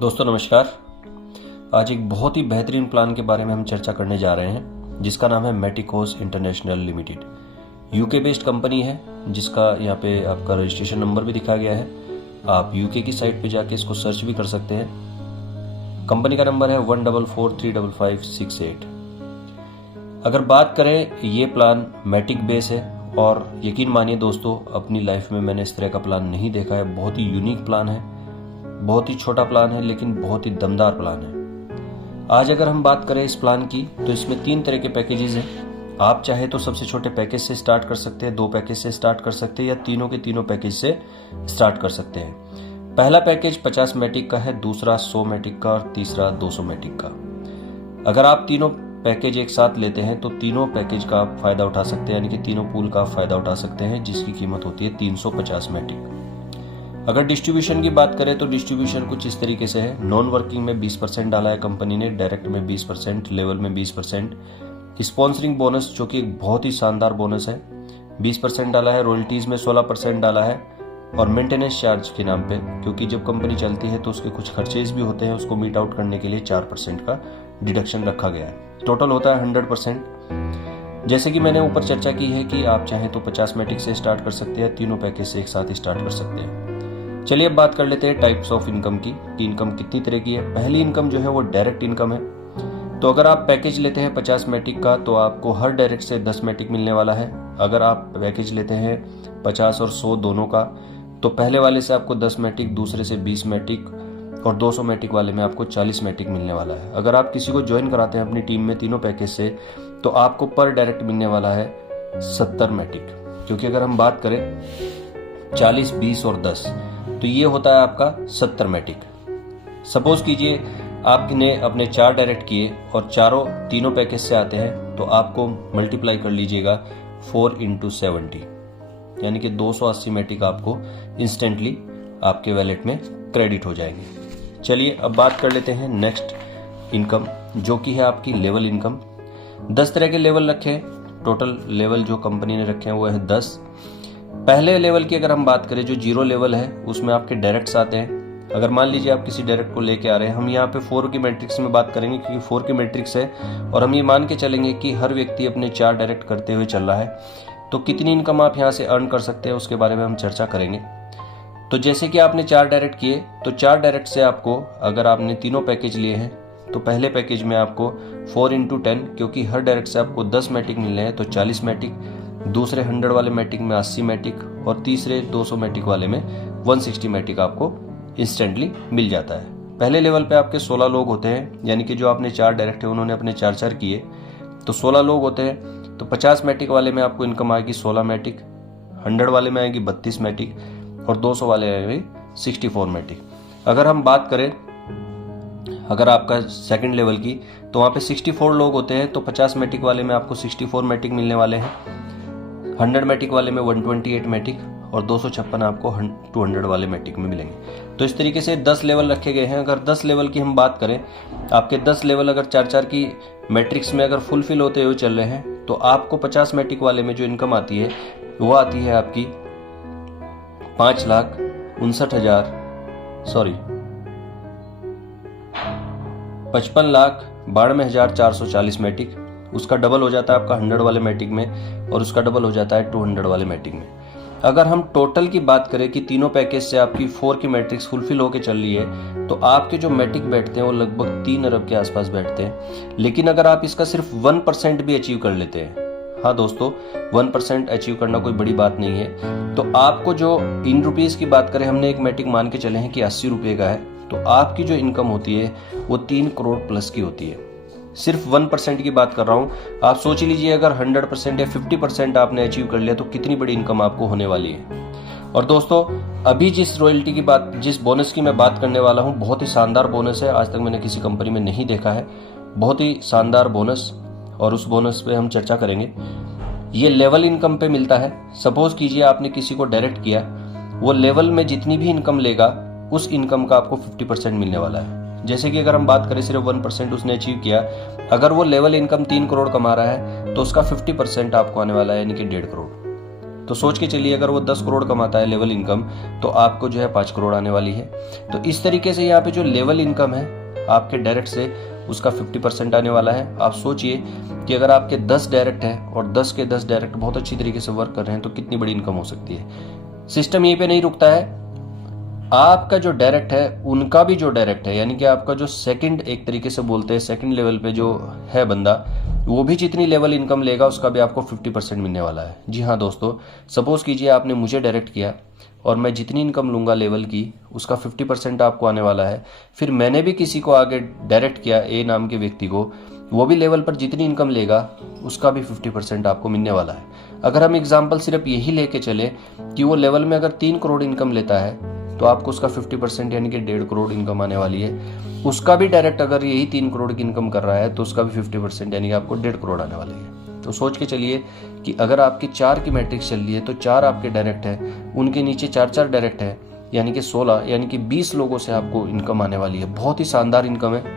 दोस्तों नमस्कार। आज एक बहुत ही बेहतरीन प्लान के बारे में हम चर्चा करने जा रहे हैं जिसका नाम है Meticos international limited. UK based company है जिसका यहाँ पे आपका रजिस्ट्रेशन नंबर भी दिखा गया है। आप यूके की साइट पे जाके इसको सर्च भी कर सकते हैं। कंपनी का नंबर है 14435556। अगर बात करें, ये प्लान मैटिक बेस है और यकीन मानिए दोस्तों, अपनी लाइफ में मैंने इस तरह का प्लान नहीं देखा है। बहुत ही यूनिक प्लान है, बहुत ही छोटा प्लान है लेकिन बहुत ही दमदार प्लान है। आज अगर हम बात करें इस प्लान की तो इसमें 3 तरह के पैकेजेस हैं। आप चाहे तो सबसे छोटे पैकेज से स्टार्ट कर सकते हैं, 2 पैकेज से स्टार्ट कर सकते हैं या तीनों के तीनों पैकेज से स्टार्ट कर सकते हैं। पहला पैकेज 50 मैटिक का है, दूसरा 100 मैटिक का और तीसरा 200 मैटिक का। अगर आप तीनों पैकेज एक साथ लेते हैं तो तीनों पैकेज का आप फायदा उठा सकते हैं, यानी कि तीनों पूल का फायदा उठा सकते हैं, जिसकी कीमत होती है 350 मैटिक। अगर डिस्ट्रीब्यूशन की बात करें तो डिस्ट्रीब्यूशन कुछ इस तरीके से है। नॉन वर्किंग में 20% डाला है कंपनी ने, डायरेक्ट में 20%, लेवल में 20%, स्पॉन्सरिंग बोनस जो कि एक बहुत ही शानदार बोनस है 20% डाला है, रॉयल्टीज में 16% डाला है और मेंटेनेंस चार्ज के नाम पे, क्योंकि जब कंपनी चलती है तो उसके कुछ खर्चेज भी होते हैं, उसको मीट आउट करने के लिए 4% का डिडक्शन रखा गया है। टोटल होता है 100%। जैसे कि मैंने ऊपर चर्चा की है कि आप चाहें तो 50 मैटिक से स्टार्ट कर सकते हैं, तीनों पैकेज से एक साथ स्टार्ट कर सकते हैं। चलिए अब बात कर लेते हैं टाइप्स ऑफ इनकम की कि इनकम कितनी तरह की है। पहली इनकम जो है वो डायरेक्ट इनकम है। तो अगर आप पैकेज लेते हैं 50 मैटिक का तो आपको हर डायरेक्ट से 10 मैटिक मिलने वाला है। अगर आप पैकेज लेते हैं 50 और 100 दोनों का तो पहले वाले से आपको 10 मैटिक, दूसरे से 20 मैटिक और 200 मैटिक वाले में आपको 40 मैटिक मिलने वाला है। अगर आप किसी को ज्वाइन कराते हैं अपनी टीम में तीनों पैकेज से तो आपको पर डायरेक्ट मिलने वाला है 70 मैटिक, क्योंकि अगर हम बात करें 40, 20 और 10 तो ये होता है आपका 70 मैटिक। सपोज कीजिए आपने अपने 4 डायरेक्ट किए और तीनों पैकेज से आते हैं तो आपको मल्टीप्लाई कर लीजिएगा 4 × 70, यानी कि 280 मैटिक आपको इंस्टेंटली आपके वैलेट में क्रेडिट हो जाएंगे। चलिए अब बात कर लेते हैं नेक्स्ट इनकम, जो कि है आपकी लेवल इनकम। 10 तरह के लेवल रखे हैं, टोटल लेवल जो कंपनी ने रखे हैं वो है 10। पहले लेवल की अगर हम बात करें, जो 0 लेवल है उसमें आपके डायरेक्ट्स आते हैं। अगर मान लीजिए आप किसी डायरेक्ट को लेके आ रहे हैं, हम यहाँ पे 4 की मैट्रिक्स में बात करेंगे क्योंकि 4 की मैट्रिक्स है और हम ये मान के चलेंगे कि हर व्यक्ति अपने 4 डायरेक्ट करते हुए चल रहा है, तो कितनी इनकम आप यहाँ से अर्न कर सकते हैं उसके बारे में हम चर्चा करेंगे। तो जैसे कि आपने 4 डायरेक्ट किए तो 4 डायरेक्ट से आपको, अगर आपने तीनों पैकेज लिए हैं तो पहले पैकेज में आपको 4 × 10, क्योंकि हर डायरेक्ट से आपको 10 मैटिक मिलने हैं तो 40 मैटिक, दूसरे 100 वाले मैटिक में 80 मैटिक और तीसरे 200 मैटिक वाले में 160 मैटिक आपको इंस्टेंटली मिल जाता है। पहले लेवल पे आपके 16 लोग होते हैं, यानी कि जो आपने 4 डायरेक्ट है उन्होंने अपने 4 किए तो 16 लोग होते हैं। तो 50 मैटिक वाले में आपको इनकम आएगी 16 मैटिक, 100 वाले में आएगी 32 मैटिक और 200 वाले में 64 मैटिक। अगर हम बात करें अगर आपका सेकंड लेवल की तो वहाँ पे 64 लोग होते हैं, तो 50 मैटिक वाले में आपको 64 मैटिक मिलने वाले हैं, 100 मैटिक वाले में 128 मैटिक और 256 आपको 200 वाले मैटिक में मिलेंगे। तो इस तरीके से 10 लेवल रखे गए हैं। अगर 10 लेवल की हम बात करें, आपके 10 लेवल अगर 4 की मैट्रिक्स में अगर फुलफिल होते हुए चल रहे हैं तो आपको 50 मैटिक वाले में जो इनकम आती है वो आती है आपकी 55,92,440 मैटिक। उसका डबल हो जाता है आपका 100 वाले मैटिक में और उसका डबल हो जाता है 200 वाले मैटिक में। अगर हम टोटल की बात करें कि तीनों पैकेज से आपकी 4 की मैट्रिक्स फुलफिल होकर चल रही है तो आपके जो मैटिक बैठते हैं वो लगभग 3 अरब के आसपास बैठते हैं। लेकिन अगर आप इसका सिर्फ 1% भी अचीव कर लेते हैं, हाँ दोस्तों 1% अचीव करना कोई बड़ी बात नहीं है, तो आपको जो इन रुपीज की बात करें, हमने एक मैटिक मान के चले हैं कि 80 रुपये का है, तो आपकी जो इनकम होती है वो 3 करोड़ प्लस की होती है। सिर्फ 1% की बात कर रहा हूं। आप सोच लीजिए अगर 100% या 50% आपने अचीव कर लिया तो कितनी बड़ी इनकम आपको होने वाली है। और दोस्तों अभी जिस रॉयल्टी की बात, जिस बोनस की मैं बात करने वाला हूं, बहुत ही शानदार बोनस है, आज तक मैंने किसी कंपनी में नहीं देखा है। बहुत ही शानदार बोनस, और उस बोनस पे हम चर्चा करेंगे। ये लेवल इनकम पे मिलता है। सपोज कीजिए आपने किसी को डायरेक्ट किया, वो लेवल में जितनी भी इनकम लेगा उस इनकम का आपको 50% मिलने वाला है। जैसे कि अगर हम बात करें सिर्फ 1% उसने अचीव किया, अगर वो लेवल इनकम 3 करोड़ कमा रहा है तो उसका 50% आपको आने वाला है, यानी कि 1.5 करोड़। तो सोच के चलिए अगर वो 10 करोड़ कमाता है लेवल इनकम, तो आपको जो है 5 करोड़ आने वाली है। तो इस तरीके से यहाँ पे जो लेवल इनकम है आपके डायरेक्ट से, उसका 50% आने वाला है। आप सोचिए कि अगर आपके 10 डायरेक्ट हैं और 10 के 10 डायरेक्ट बहुत अच्छी तरीके से वर्क कर रहे हैं तो कितनी बड़ी इनकम हो सकती है। सिस्टम यहीं पे नहीं रुकता है, आपका जो डायरेक्ट है उनका भी जो डायरेक्ट है, यानी कि आपका जो सेकंड, एक तरीके से बोलते हैं सेकंड लेवल पे जो है बंदा, वो भी जितनी लेवल इनकम लेगा उसका भी आपको 50% मिलने वाला है। जी हाँ दोस्तों, सपोज कीजिए आपने मुझे डायरेक्ट किया और मैं जितनी इनकम लूंगा लेवल की उसका 50% आपको आने वाला है। फिर मैंने भी किसी को आगे डायरेक्ट किया, ए नाम के व्यक्ति को, वो भी लेवल पर जितनी इनकम लेगा उसका भी 50% आपको मिलने वाला है। अगर हम एग्जाम्पल सिर्फ यही लेके चले कि वो लेवल में अगर 3 करोड़ इनकम लेता है तो आपको उसका 50% यानी कि 1.5 करोड़ इनकम आने वाली है। उसका भी डायरेक्ट अगर यही 3 करोड़ की इनकम कर रहा है तो उसका भी 50% यानी कि आपको 1.5 करोड़ आने वाली है। तो सोच के चलिए कि अगर आपकी 4 की मैट्रिक्स चल रही है तो 4 आपके डायरेक्ट है, उनके नीचे 4 डायरेक्ट है, यानी कि 16 यानी कि 20 लोगों से आपको इनकम आने वाली है। बहुत ही शानदार इनकम है।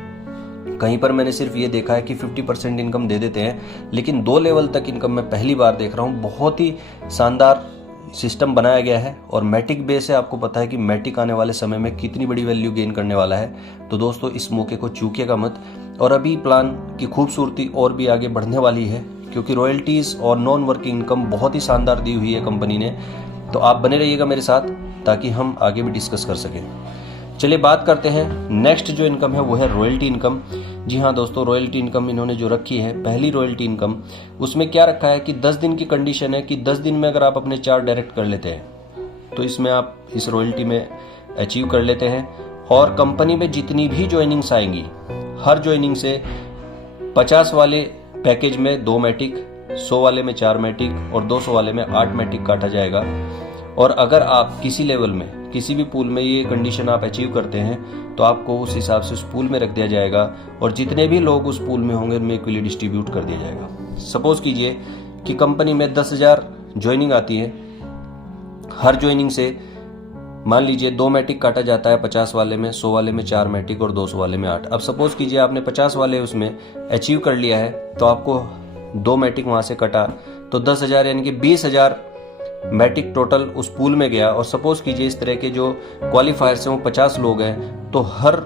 कहीं पर मैंने सिर्फ ये देखा है कि 50% इनकम दे देते हैं, लेकिन 2 लेवल तक इनकम मैं पहली बार देख रहा हूँ। बहुत ही शानदार सिस्टम बनाया गया है और मैटिक बेस है। आपको पता है कि मैटिक आने वाले समय में कितनी बड़ी वैल्यू गेन करने वाला है। तो दोस्तों इस मौके को चूकिएगा मत। और अभी प्लान की खूबसूरती और भी आगे बढ़ने वाली है, क्योंकि रॉयल्टीज और नॉन वर्किंग इनकम बहुत ही शानदार दी हुई है कंपनी ने। तो आप बने रहिएगा मेरे साथ ताकि हम आगे भी डिस्कस कर सकें। चलिए बात करते हैं नेक्स्ट जो इनकम है वो है रॉयल्टी इनकम। जी हाँ दोस्तों, रॉयल्टी इनकम इन्होंने जो रखी है, पहली रॉयल्टी इनकम, उसमें क्या रखा है कि 10 दिन की कंडीशन है कि 10 दिन में अगर आप अपने 4 डायरेक्ट कर लेते हैं तो इसमें आप इस रॉयल्टी में अचीव कर लेते हैं। और कंपनी में जितनी भी ज्वाइनिंग्स आएंगी, हर ज्वाइनिंग से 50 वाले पैकेज में 2 मैटिक, 100 वाले में 4 मैटिक और 200 वाले में 8 मैटिक काटा जाएगा। और अगर आप किसी लेवल में, किसी भी पूल में ये कंडीशन आप अचीव करते हैं तो आपको उस हिसाब से उस पूल में रख दिया जाएगा और जितने भी लोग उस पूल में होंगे उनमें इक्वली डिस्ट्रीब्यूट कर दिया जाएगा। सपोज कीजिए कि कंपनी में 10,000 ज्वाइनिंग आती है, हर ज्वाइनिंग से मान लीजिए 2 मैटिक काटा जाता है 50 वाले में, 100 वाले में 4 मैटिक और 200 वाले में 8। अब सपोज कीजिए आपने 50 वाले उसमें अचीव कर लिया है तो आपको 2 मैटिक वहां से कटा तो 10,000 यानी कि 20,000 मैटिक टोटल उस पूल में गया। और सपोज कीजिए इस तरह के जो क्वालिफायर्स हैं वो 50 लोग हैं तो हर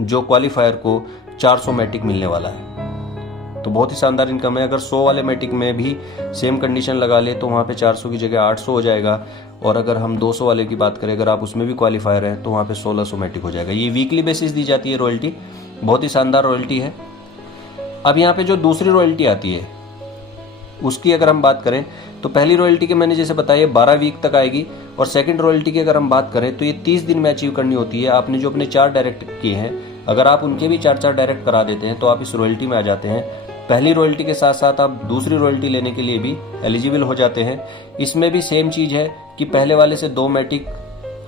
जो क्वालिफायर को 400 मैटिक मिलने वाला है। तो बहुत ही शानदार इनकम है। अगर 100 वाले मैटिक में भी सेम कंडीशन लगा ले तो वहाँ पे 400 की जगह 800 हो जाएगा। और अगर हम 200 वाले की बात करें, अगर आप उसमें भी क्वालिफायर हैं तो वहाँ पे 1600 मैटिक हो जाएगा। ये वीकली बेसिस दी जाती है रॉयल्टी, बहुत ही शानदार रॉयल्टी है। अब यहाँ पे जो दूसरी रॉयल्टी आती है उसकी अगर हम बात करें तो पहली रॉयल्टी के मैंने जैसे बताया 12 वीक तक आएगी और सेकंड रॉयल्टी की अगर हम बात करें तो ये 30 दिन में अचीव करनी होती है। आपने जो अपने 4 डायरेक्ट किए हैं, अगर आप उनके भी 4 डायरेक्ट करा देते हैं तो आप इस रॉयल्टी में आ जाते हैं। पहली रॉयल्टी के साथ साथ आप दूसरी रॉयल्टी लेने के लिए भी एलिजिबल हो जाते हैं। इसमें भी सेम चीज है कि पहले वाले से 2 मैटिक,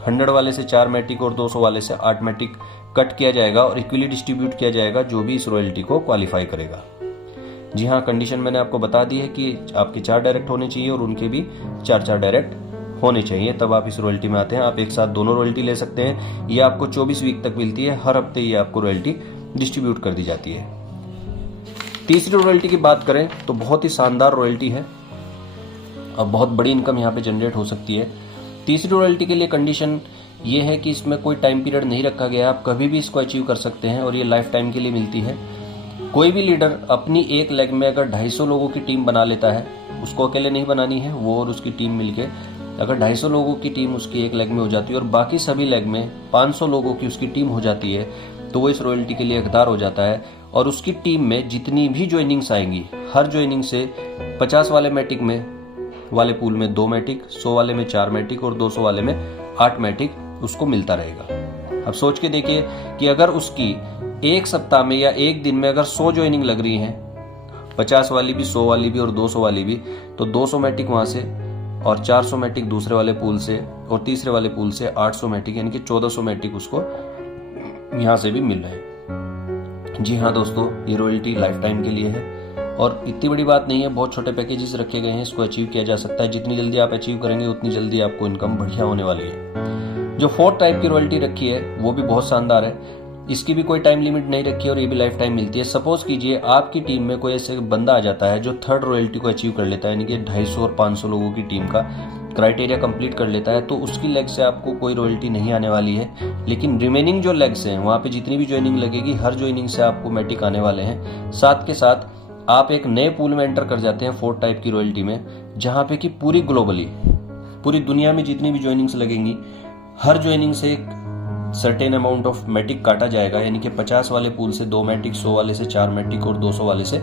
100 वाले से 4 मैटिक और 200 वाले से 8 मैटिक कट किया जाएगा और इक्वली डिस्ट्रीब्यूट किया जाएगा जो भी इस रॉयल्टी को क्वालिफाई करेगा। जी हाँ, कंडीशन मैंने आपको बता दी है कि आपके 4 डायरेक्ट होने चाहिए और उनके भी 4 डायरेक्ट होने चाहिए, तब आप इस रॉयल्टी में आते हैं। आप एक साथ दोनों रॉयल्टी ले सकते हैं। ये आपको 24 वीक तक मिलती है, हर हफ्ते ये आपको रॉयल्टी डिस्ट्रीब्यूट कर दी जाती है। तीसरी रॉयल्टी की बात करें तो बहुत ही शानदार रॉयल्टी है और बहुत बड़ी इनकम यहाँ पे जनरेट हो सकती है। तीसरी रॉयल्टी के लिए कंडीशन ये है कि इसमें कोई टाइम पीरियड नहीं रखा गया, आप कभी भी इसको अचीव कर सकते हैं और ये लाइफ टाइम के लिए मिलती है। कोई भी लीडर अपनी एक लेग में अगर 250 लोगों की टीम बना लेता है, उसको अकेले नहीं बनानी है, वो और उसकी टीम मिलके अगर 250 लोगों की टीम उसकी एक लेग में हो जाती है और बाकी सभी लेग में 500 लोगों की उसकी टीम हो जाती है तो वो इस रॉयल्टी के लिए हकदार हो जाता है। और उसकी टीम में जितनी भी ज्वाइनिंग्स आएंगी, हर ज्वाइनिंग से 50 वाले मैटिक में वाले पूल में 2 मैटिक, 100 वाले में 4 मैटिक और 200 वाले में 8 मैटिक उसको मिलता रहेगा। अब सोच के देखिए कि अगर उसकी एक सप्ताह में या एक दिन में अगर 100 ज्वाइनिंग लग रही हैं, 50 वाली भी, 100 वाली भी और 200 वाली भी, तो 200 मैटिक वहां से और 400 मैटिक दूसरे वाले पूल से और तीसरे वाले पूल से 800 मैटिक यानी कि 1400 मैटिक उसको यहां से भी मिल रहे हैं। जी हाँ दोस्तों, ये रॉयल्टी लाइफ टाइम के लिए है और इतनी बड़ी बात नहीं है, बहुत छोटे पैकेजेस रखे गए हैं, इसको अचीव किया जा सकता है। जितनी जल्दी आप अचीव करेंगे उतनी जल्दी आपको इनकम बढ़िया होने वाली है। जो 4th टाइप की रॉयल्टी रखी है वो भी बहुत शानदार है। इसकी भी कोई टाइम लिमिट नहीं रखी है और ये भी लाइफ टाइम मिलती है। सपोज कीजिए आपकी टीम में कोई ऐसे बंदा आ जाता है जो 3rd रॉयल्टी को अचीव कर लेता है, यानी कि 250 और 500 लोगों की टीम का क्राइटेरिया कंप्लीट कर लेता है तो उसकी लेग से आपको कोई रॉयल्टी नहीं आने वाली है। लेकिन रिमेनिंग जो लेग्स हैं वहाँ पे जितनी भी ज्वाइनिंग लगेगी, हर ज्वाइनिंग से आपको मैटिक आने वाले हैं। साथ के साथ आप एक नए पूल में एंटर कर जाते हैं 4th टाइप की रॉयल्टी में, जहाँ पे कि पूरी ग्लोबली, पूरी दुनिया में जितनी भी ज्वाइनिंग्स लगेंगी, हर ज्वाइनिंग से एक सर्टेन अमाउंट ऑफ मैटिक काटा जाएगा। यानी कि 50 वाले पूल से 2 मैटिक, 100 वाले से 4 मैटिक और 200 वाले से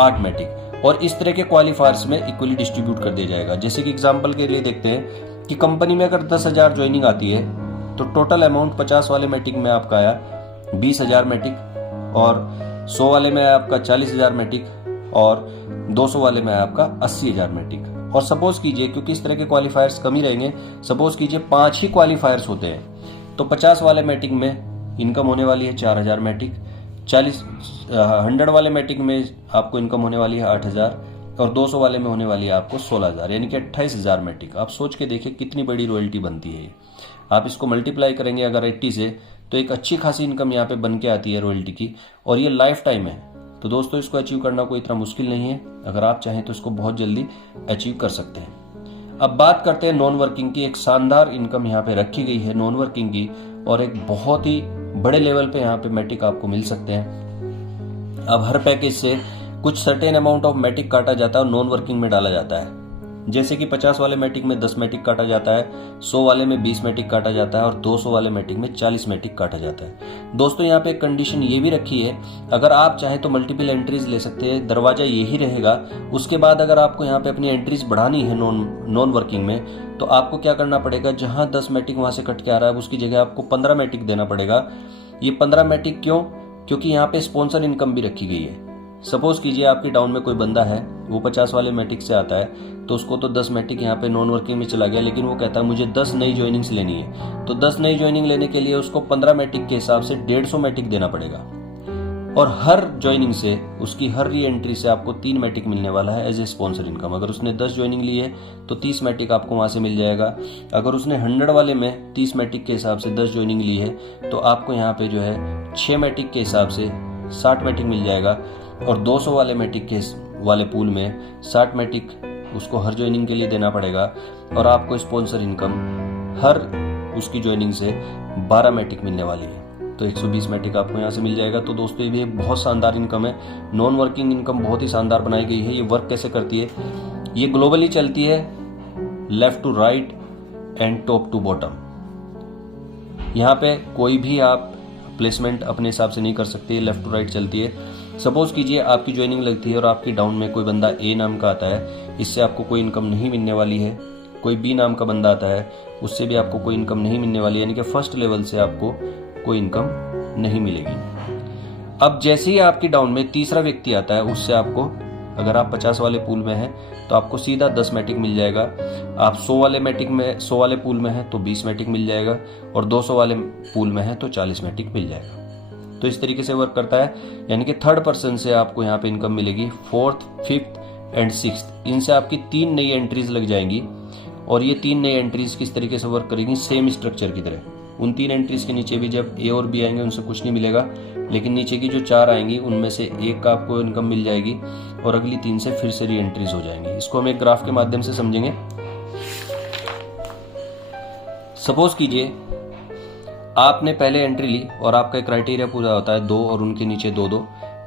8 मैटिक, और इस तरह के क्वालिफायर्स में इक्वली डिस्ट्रीब्यूट कर दिया जाएगा। जैसे कि एग्जांपल के लिए देखते हैं कि कंपनी में अगर 10,000 ज्वाइनिंग आती है तो टोटल अमाउंट 50 वाले मैटिक में आपका आया 20,000 मैटिक, और 100 वाले में आपका 40,000 मैटिक, और 200 वाले में आपका 80,000 मैटिक। और सपोज कीजिए, क्योंकि इस तरह के क्वालिफायर्स कम ही रहेंगे, सपोज कीजिए 5 ही क्वालिफायर्स होते हैं, तो 50 वाले मैटिक में इनकम होने वाली है 4,000 मैटिक, 100 वाले मैटिक में आपको इनकम होने वाली है 8,000, और 200 वाले में होने वाली है आपको 16,000, यानी कि 28,000 मैटिक। आप सोच के देखिए कितनी बड़ी रॉयल्टी बनती है। आप इसको मल्टीप्लाई करेंगे अगर 80 से, तो एक अच्छी खासी इनकम यहाँ पे बन के आती है रॉयल्टी की, और ये लाइफ टाइम है। तो दोस्तों, इसको अचीव करना कोई इतना मुश्किल नहीं है। अगर आप चाहें तो इसको बहुत जल्दी अचीव कर सकते हैं। अब बात करते हैं नॉन वर्किंग की। एक शानदार इनकम यहाँ पे रखी गई है नॉन वर्किंग की, और एक बहुत ही बड़े लेवल पे यहाँ पे मैटिक आपको मिल सकते हैं। अब हर पैकेज से कुछ सर्टेन अमाउंट ऑफ मैटिक काटा जाता है और नॉन वर्किंग में डाला जाता है। जैसे कि 50 वाले मैटिक में 10 मैटिक काटा जाता है, 100 वाले में 20 मैटिक काटा जाता है, और 200 वाले मैटिक में 40 मैटिक काटा जाता है। दोस्तों, यहाँ पे एक कंडीशन ये भी रखी है, अगर आप चाहें तो मल्टीपल एंट्रीज ले सकते हैं, दरवाजा यही रहेगा। उसके बाद अगर आपको यहाँ पे अपनी एंट्रीज बढ़ानी है नॉन वर्किंग में, तो आपको क्या करना पड़ेगा, जहां 10 मैटिक वहां से कट के आ रहा है उसकी जगह आपको 15 मैटिक देना पड़ेगा। ये 15 मैटिक क्यों? क्योंकि यहाँ पे स्पॉन्सर इनकम भी रखी गई है। सपोज कीजिए आपकी डाउन में कोई बंदा है, वो 50 वाले मैटिक से आता है, तो उसको तो 10 मैटिक यहाँ पे नॉन वर्किंग में चला गया, लेकिन वो कहता है मुझे 10 नई ज्वाइनिंग्स लेनी है। तो 10 नई ज्वाइनिंग लेने के लिए उसको 15 मैटिक के हिसाब से 150 मैटिक देना पड़ेगा, और हर ज्वाइनिंग से, उसकी हर री एंट्री से आपको 3 मैटिक मिलने वाला है एज ए स्पॉन्सर इनकम। अगर उसने 10 ज्वाइनिंग ली है तो 30 मैटिक आपको वहां से मिल जाएगा। अगर उसने 100 वाले में 30 मैटिक के हिसाब से 10 ज्वाइनिंग ली है तो आपको यहाँ पे जो है 6 मैटिक के हिसाब से 60 मैटिक मिल जाएगा, और 200 वाले मैटिक के वाले पूल में 60 मैटिक उसको हर ज्वाइनिंग के लिए देना पड़ेगा, और आपको स्पॉन्सर इनकम हर उसकी ज्वाइनिंग से 12 मैटिक मिलने वाली है। तो 120 मैटिक आपको यहाँ से मिल जाएगा। तो दोस्तों, ये भी एक बहुत शानदार इनकम है। नॉन वर्किंग इनकम बहुत ही शानदार बनाई गई है। ये वर्क कैसे करती है? ये ग्लोबली चलती है, left to right and top to bottom. यहाँ पे कोई भी आप प्लेसमेंट अपने हिसाब से नहीं कर सकते, लेफ्ट टू राइट चलती है। सपोज कीजिए आपकी ज्वाइनिंग लगती है और आपकी डाउन में कोई बंदा ए नाम का आता है, इससे आपको कोई इनकम नहीं मिलने वाली है। कोई बी नाम का बंदा आता है, उससे भी आपको कोई इनकम नहीं मिलने वाली है, यानी कि फर्स्ट लेवल से आपको कोई इनकम नहीं मिलेगी। अब जैसे ही आपकी डाउन में तीसरा व्यक्ति आता है, उससे आपको, अगर आप 50 वाले पूल में हैं तो आपको सीधा 10 मैटिक मिल जाएगा। आप 100 वाले पूल में हैं तो 20 मैटिक मिल जाएगा, और 200 वाले पूल में हैं तो 40 मैटिक मिल जाएगा। तो इस तरीके से वर्क करता है। यानी कि थर्ड पर्सन से आपको यहाँ पे इनकम मिलेगी। 4th, 5th एंड 6th, इनसे आपकी 3 नई एंट्रीज लग जाएंगी, और ये 3 नई एंट्रीज किस तरीके से वर्क करेंगी? सेम स्ट्रक्चर की तरह। उन 3 एंट्रीज के नीचे भी जब ए और बी आएंगे उनसे कुछ नहीं मिलेगा, लेकिन नीचे की जो 4 आएंगी उनमें से एक का आपको इनकम मिल जाएगी, और अगली 3 से फिर से री एंट्रीज हो जाएंगी। इसको हम एक ग्राफ के माध्यम से समझेंगे। सपोज कीजिए आपने पहले एंट्री ली और आपका क्राइटेरिया पूरा होता है 2 और उनके नीचे 2-2,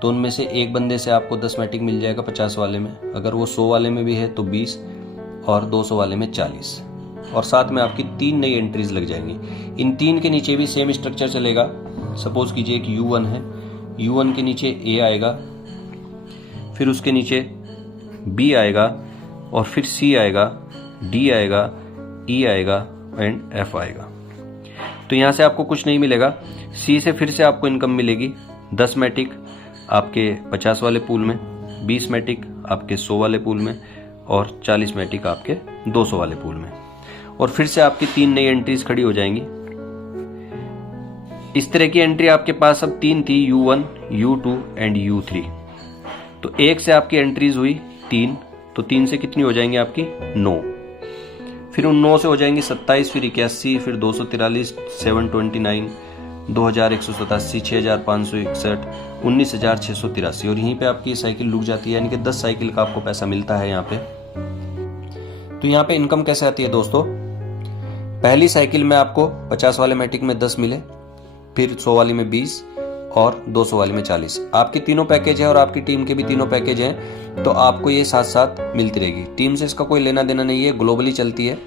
तो उनमें से एक बंदे से आपको 10 मैटिक मिल जाएगा 50 वाले में। अगर वो 100 वाले में भी है तो 20, और 200 वाले में 40, और साथ में आपकी 3 नई एंट्रीज लग जाएंगी। इन 3 के नीचे भी सेम स्ट्रक्चर चलेगा। सपोज कीजिए एक U1 है, U1 के नीचे A आएगा, फिर उसके नीचे B आएगा, और फिर C आएगा, D आएगा, E आएगा एंड F आएगा। तो यहाँ से आपको कुछ नहीं मिलेगा। C से फिर से आपको इनकम मिलेगी 10 मैटिक आपके 50 वाले पूल में, 20 मैटिक आपके 100 वाले पूल में, और 40 मैटिक आपके 200 वाले पूल में, और फिर से आपकी 3 नई एंट्रीज खड़ी हो जाएंगी। इस तरह की एंट्री आपके पास अब 3 थी, U1, U2 एंड U3। तो 1 से आपकी एंट्रीज हुई 3, तो 3 से कितनी हो जाएंगी आपकी? 9। फिर उन 9 से हो जाएंगी 27, फिर 81, फिर 243, 729, 2187, 6561, 19,683, और यहीं पे आपकी साइकिल रुक जाती है। यानी कि 10 साइकिल का आपको पैसा मिलता है यहाँ पे। तो यहाँ पे इनकम कैसे आती है दोस्तों, पहली साइकिल में आपको 50 वाले मैटिक में 10 मिले, फिर 100 वाली में 20 और 200 वाली में 40। आपकी तीनों पैकेज है और आपकी टीम के भी तीनों पैकेज हैं, तो आपको ये साथ साथ मिलती रहेगी। टीम से इसका कोई लेना देना नहीं है, ग्लोबली चलती है।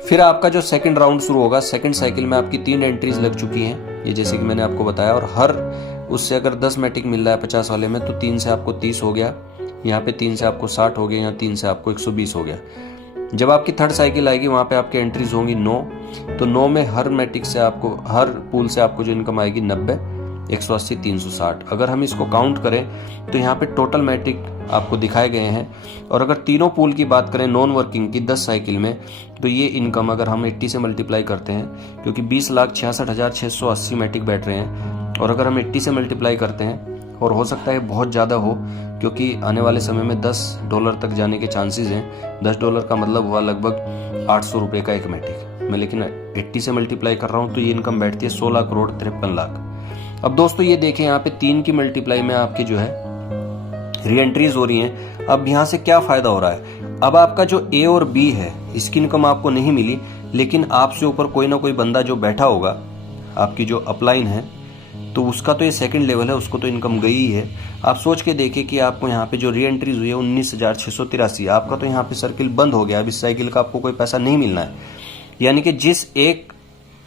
फिर आपका जो सेकंड राउंड शुरू होगा, सेकंड साइकिल में आपकी 3 एंट्रीज लग चुकी हैं, ये जैसे कि मैंने आपको बताया। और हर उससे अगर 10 मैटिक मिल रहा है 50 वाले में, तो 3 से आपको 30 हो गया, यहाँ पे 3 से आपको 60 हो गया, यहाँ 3 से आपको 120 हो गया। जब आपकी थर्ड साइकिल आएगी, वहाँ पे आपकी एंट्रीज होंगी 9, तो 9 में हर मैटिक से आपको, हर पूल से आपको जो इनकम आएगी 90, 180, 360। अगर हम इसको काउंट करें तो यहाँ पे टोटल मैटिक आपको दिखाए गए हैं। और अगर तीनों पूल की बात करें नॉन वर्किंग की 10 साइकिल में, तो ये इनकम अगर हम 80 से मल्टीप्लाई करते हैं, क्योंकि 20,66,680 मैटिक बैठ रहे हैं, और अगर हम 80 से मल्टीप्लाई करते हैं, और हो सकता है बहुत ज़्यादा हो, क्योंकि आने वाले समय में $10 तक जाने के चांसेस हैं। $10 का मतलब हुआ लगभग 800 रुपये का एक मैटिक। मैं लेकिन 80 से मल्टीप्लाई कर रहा हूँ, तो ये इनकम बैठती है 16 करोड़ 53 लाख। अब दोस्तों ये देखें, यहाँ पे 3 की मल्टीप्लाई में आपकी जो है री एंट्रीज हो रही हैं। अब यहाँ से क्या फायदा हो रहा है, अब आपका जो ए और बी है, इसकी इनकम आपको नहीं मिली, लेकिन आपसे ऊपर कोई ना कोई बंदा जो बैठा होगा, आपकी जो अपलाइन है, तो उसका तो ये सेकंड लेवल है, उसको तो इनकम गई ही है। आप सोच के देखिए कि आपको यहाँ पे जो री एंट्रीज हुई है 19,683, आपका तो यहाँ पे सर्किल बंद हो गया। अब इस साइकिल का आपको कोई पैसा नहीं मिलना है, यानी कि जिस एक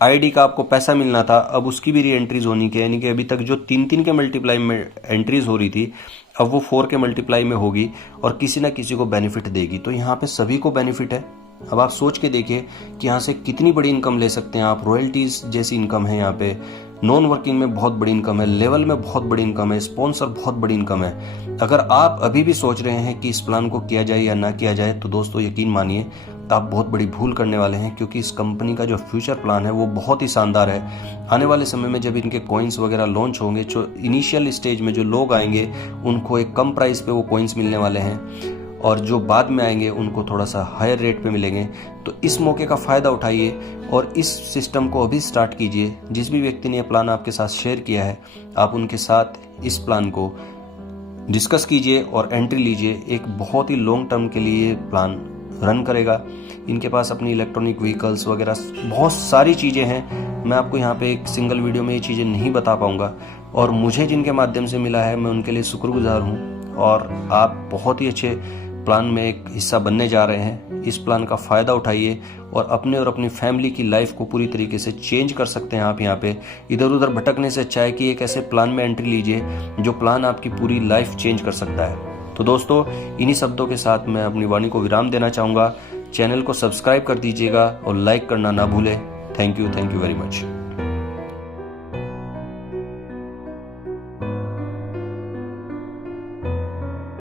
आईडी का आपको पैसा मिलना था, अब उसकी भी री एंट्रीज होनी है। यानी कि अभी तक जो 3-3 के मल्टीप्लाई में एंट्रीज हो रही थी, अब वो 4 के मल्टीप्लाई में होगी और किसी ना किसी को बेनिफिट देगी। तो यहाँ पे सभी को बेनिफिट है। अब आप सोच के देखिए कि यहाँ से कितनी बड़ी इनकम ले सकते हैं आप। रॉयल्टीज जैसी इनकम है यहाँ पे, नॉन वर्किंग में बहुत बड़ी इनकम है, लेवल में बहुत बड़ी इनकम है, स्पॉन्सर बहुत बड़ी इनकम है। अगर आप अभी भी सोच रहे हैं कि इस प्लान को किया जाए या ना किया जाए, तो दोस्तों यकीन मानिए आप बहुत बड़ी भूल करने वाले हैं, क्योंकि इस कंपनी का जो फ्यूचर प्लान है वो बहुत ही शानदार है। आने वाले समय में जब इनके कॉइन्स वगैरह लॉन्च होंगे, जो इनिशियल स्टेज में जो लोग आएंगे उनको एक कम प्राइस पे वो कॉइन्स मिलने वाले हैं, और जो बाद में आएंगे उनको थोड़ा सा हायर रेट पे मिलेंगे। तो इस मौके का फ़ायदा उठाइए और इस सिस्टम को अभी स्टार्ट कीजिए। जिस भी व्यक्ति ने यह प्लान आपके साथ शेयर किया है, आप उनके साथ इस प्लान को डिस्कस कीजिए और एंट्री लीजिए। एक बहुत ही लॉन्ग टर्म के लिए प्लान रन करेगा। इनके पास अपनी इलेक्ट्रॉनिक व्हीकल्स वगैरह बहुत सारी चीज़ें हैं। मैं आपको यहाँ पे एक सिंगल वीडियो में ये चीज़ें नहीं बता पाऊँगा, और मुझे जिनके माध्यम से मिला है मैं उनके लिए शुक्रगुजार हूँ। और आप बहुत ही अच्छे प्लान में एक हिस्सा बनने जा रहे हैं। इस प्लान का फ़ायदा उठाइए और अपने और अपनी फैमिली की लाइफ को पूरी तरीके से चेंज कर सकते हैं आप। यहाँ पे इधर उधर भटकने से अच्छा है कि एक ऐसे प्लान में एंट्री लीजिए जो प्लान आपकी पूरी लाइफ चेंज कर सकता है। तो दोस्तों इन्हीं शब्दों के साथ मैं अपनी वाणी को विराम देना चाहूँगा। चैनल को सब्सक्राइब कर दीजिएगा और लाइक करना ना भूलें। Thank you very much.